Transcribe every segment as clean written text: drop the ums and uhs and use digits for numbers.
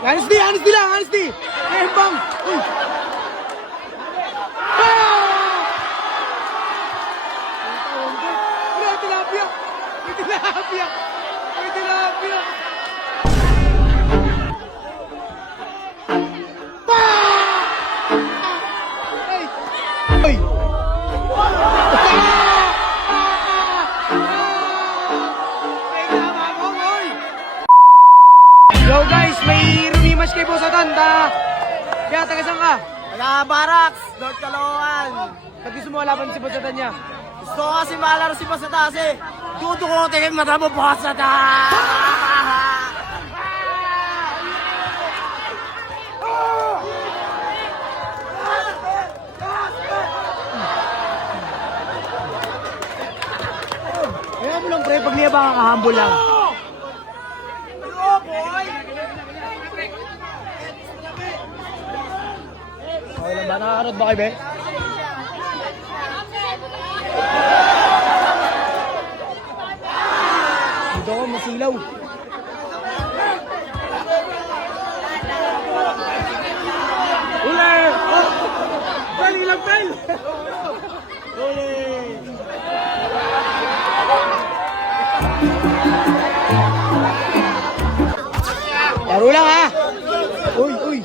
Honesty, honesty lang, honesty. Bang. Uy. May tilapia. May tilapia. May tilapia. Ay. Uy. Yo guys, may rumimas kay Boss Atanda. Kaya taga saan ka? Taga Barracks, North Caloocan. Ba't gusto mo laban si Boss Atanda? Gusto ko kasi malaro si Basata kasi tutukotin mata mo, Basata! Kaya mo lang pre, pag niya baka kahambol lang. Okay lang ba? Nakakarot ba kayo, be? Dito ako, masilaw. Uli! Oh! Dali lang, Pel! Uli! Laro lang, ha? Uy, uy!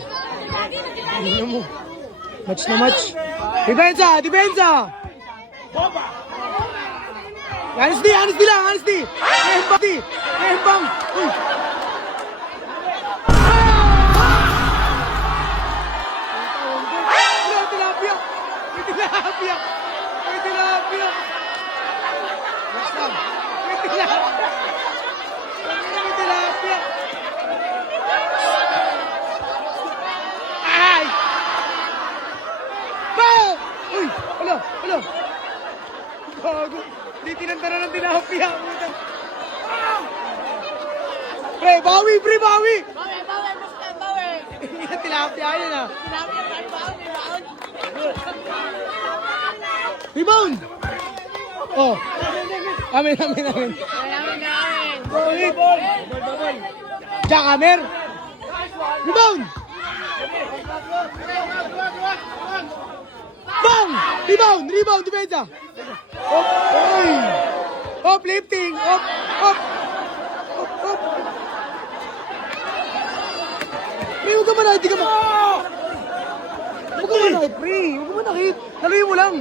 Hindi mo. Match na match. Depensa! Depensa! Honesty! Honesty lang! Honesty! Honesty! Bang! Uy! May tilapia! May tilapia! May tilapia! May tilapia! May tilapia! Ay! Bao! Uy! Hala! Hala! Bago! Hindi tinantara ng tilapia! Pre! Bawi! Pre! Bawi! Hindi na tilapia yun ah! Rebound! Oh! Amin! Ulit! Jackhammer! Rebound! Bang! Rebound! Rebound! Depensa! Op! Oy! Op! Lifting! Op! Op! Op! Op! Pre, huwag ka manahit! Di ka ma... Huwag ka manahit, pre! Huwag ka manahit! Naluhin mo lang!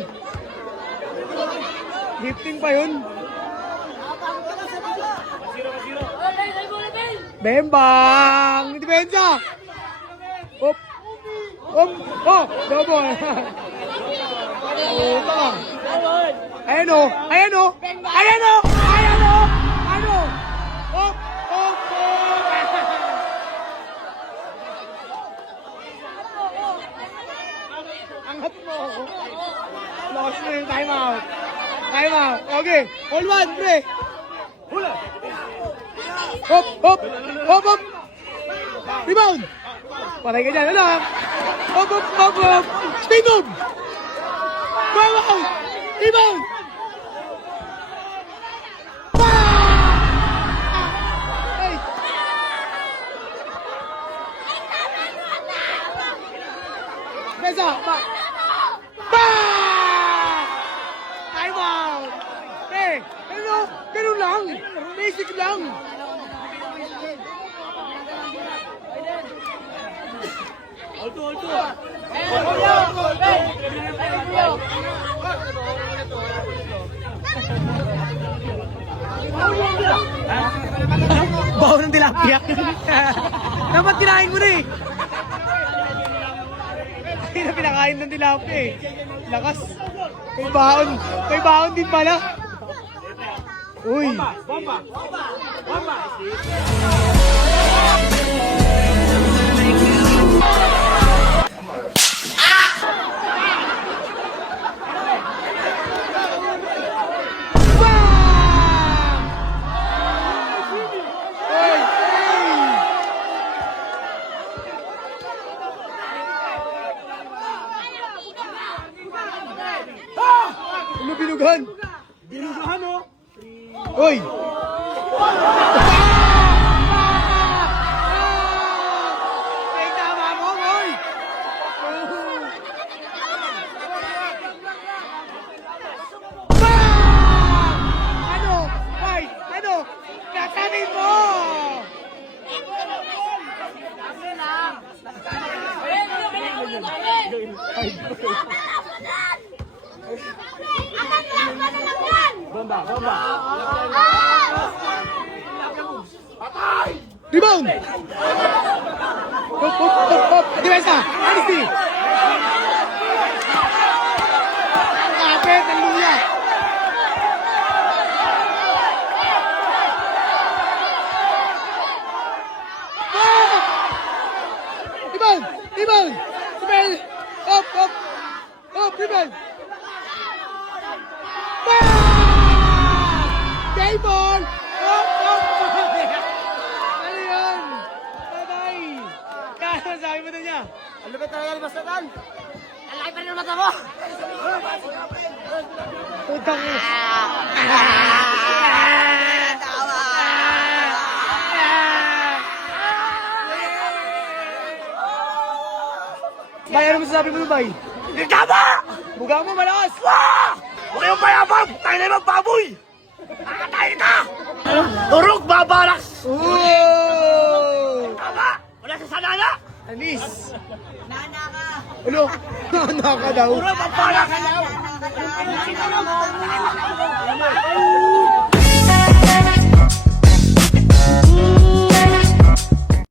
Lifting pa yun! Bembang! Depensa! Op! Op! Oh! Double! Oh, tama! Ayan o! Ayan o! Ayan o! Ayan o! Ano? Op! Op! Op! Angat mo! Lost na yung time out! Time out! Okay! All one, pre! Hula! Hop! Hop! Hop! Hop! Rebound! Patay ka dyan! Ano? Hop! Hop! Hop! Hop! Spin move! Rebound! Rebound! Hey! Mesa! Time out! Eh! Ano? Ganun lang! Basic lang! Alto! Baho ng tilapia. Dapat kinain ko na eh. Hindi na pinakain ng tilapia eh. Lakas. May baon. May baon din pala. Uy. Bomba! Binugahan! Binugahan oh! Uy! Bomba, bomba. Rebound! Hop, hop, hop, hop! Depensa! Honesty! Kapit! Ang luya! Rebound! Rebound! Rebound! Hop, hop! Hop, rebound! Game ball! Hop, hop! Ano yun? Patay! Kaya sabi mo na niya. Ang lupit talaga ni Boss Nathan. Ang laki pa rin ang mata mo. Utang mo. Bay, ano masasabi mo nun, Bay? Hindi tama! Buga mo, malakas! Huwag kayong payabang! Tayo na yung baboy! Nakatayin ka! Turok, babarak! Oh! Tama! Wala sa sanana! Anis! Nana ka! Ano? Nana ka daw? Turok, babarak!